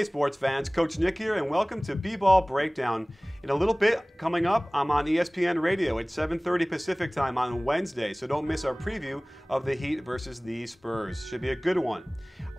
Hey sports fans, Coach Nick here and welcome to B-Ball Breakdown. In a little bit, coming up, I'm on ESPN Radio at 7:30 Pacific time on Wednesday, so don't miss our preview of the Heat versus the Spurs. Should be a good one.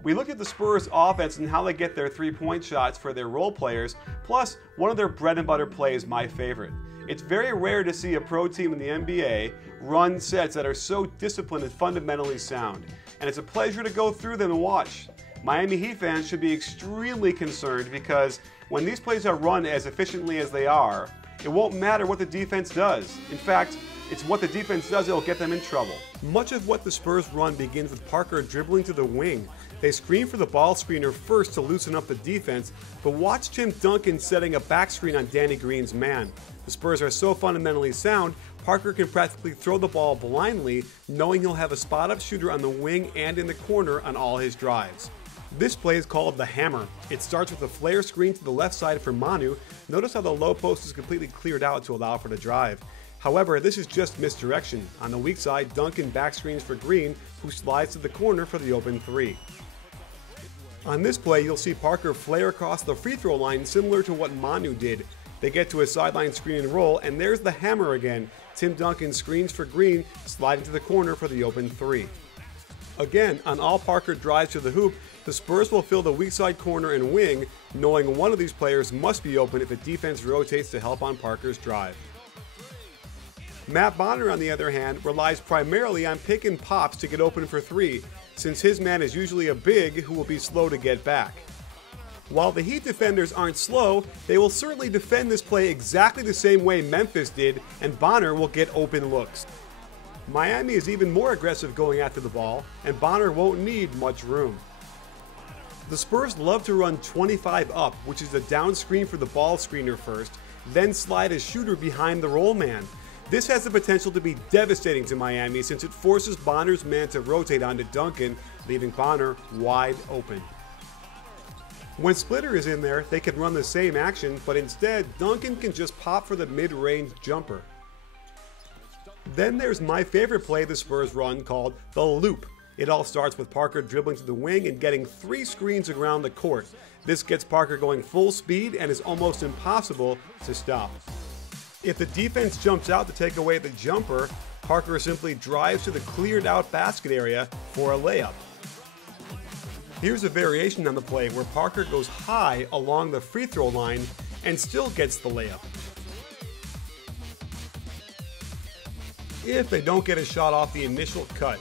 We looked at the Spurs offense and how they get their three-point shots for their role players, plus one of their bread and butter plays, my favorite. It's very rare to see a pro team in the NBA run sets that are so disciplined and fundamentally sound, and it's a pleasure to go through them and watch. Miami Heat fans should be extremely concerned because when these plays are run as efficiently as they are, it won't matter what the defense does. In fact, it's what the defense does that will get them in trouble. Much of what the Spurs run begins with Parker dribbling to the wing. They screen for the ball screener first to loosen up the defense, but watch Tim Duncan setting a back screen on Danny Green's man. The Spurs are so fundamentally sound, Parker can practically throw the ball blindly, knowing he'll have a spot-up shooter on the wing and in the corner on all his drives. This play is called the hammer. It starts with a flare screen to the left side for Manu. Notice how the low post is completely cleared out to allow for the drive. However, this is just misdirection. On the weak side, Duncan back screens for Green, who slides to the corner for the open three. On this play, you'll see Parker flare across the free throw line similar to what Manu did. They get to a sideline screen and roll, and there's the hammer again. Tim Duncan screens for Green, sliding to the corner for the open three. Again, on all Parker drives to the hoop, the Spurs will fill the weak side corner and wing, knowing one of these players must be open if the defense rotates to help on Parker's drive. Matt Bonner, on the other hand, relies primarily on pick and pops to get open for three, since his man is usually a big who will be slow to get back. While the Heat defenders aren't slow, they will certainly defend this play exactly the same way Memphis did, and Bonner will get open looks. Miami is even more aggressive going after the ball, and Bonner won't need much room. The Spurs love to run 25 up, which is a down screen for the ball screener first, then slide a shooter behind the roll man. This has the potential to be devastating to Miami since it forces Bonner's man to rotate onto Duncan, leaving Bonner wide open. When Splitter is in there, they can run the same action, but instead Duncan can just pop for the mid-range jumper. Then there's my favorite play the Spurs run called the loop. It all starts with Parker dribbling to the wing and getting three screens around the court. This gets Parker going full speed and is almost impossible to stop. If the defense jumps out to take away the jumper, Parker simply drives to the cleared out basket area for a layup. Here's a variation on the play where Parker goes high along the free throw line and still gets the layup. If they don't get a shot off the initial cut,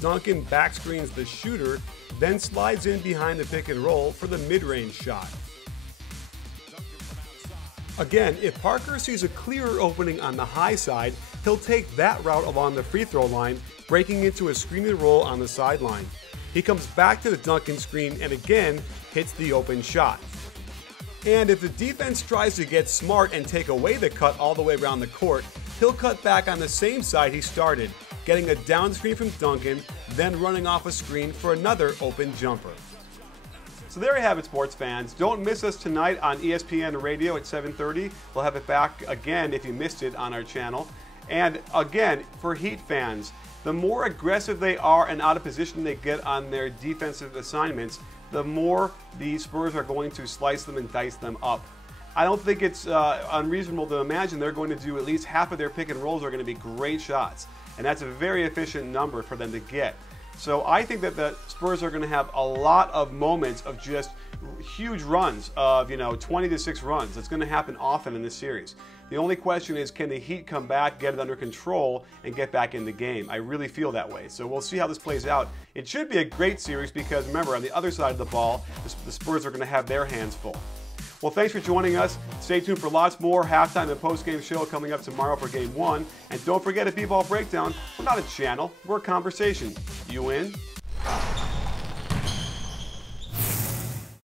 Duncan back screens the shooter, then slides in behind the pick and roll for the mid-range shot. Again, if Parker sees a clearer opening on the high side, he'll take that route along the free throw line, breaking into a screen and roll on the sideline. He comes back to the Duncan screen and again hits the open shot. And if the defense tries to get smart and take away the cut all the way around the court, he'll cut back on the same side he started, getting a down screen from Duncan, then running off a screen for another open jumper. So there you have it, sports fans. Don't miss us tonight on ESPN Radio at 7:30. We'll have it back again if you missed it on our channel. And again, for Heat fans, the more aggressive they are and out of position they get on their defensive assignments, the more the Spurs are going to slice them and dice them up. I don't think it's unreasonable to imagine they're going to do at least half of their pick and rolls are going to be great shots. And that's a very efficient number for them to get. So I think that the Spurs are going to have a lot of moments of just huge runs of, 20 to 6 runs. It's going to happen often in this series. The only question is, can the Heat come back, get it under control, and get back in the game? I really feel that way. So we'll see how this plays out. It should be a great series because, remember, on the other side of the ball, the Spurs are going to have their hands full. Well, thanks for joining us. Stay tuned for lots more halftime and post-game show coming up tomorrow for Game 1. And don't forget, at B-Ball Breakdown, we're not a channel, we're a conversation. You in?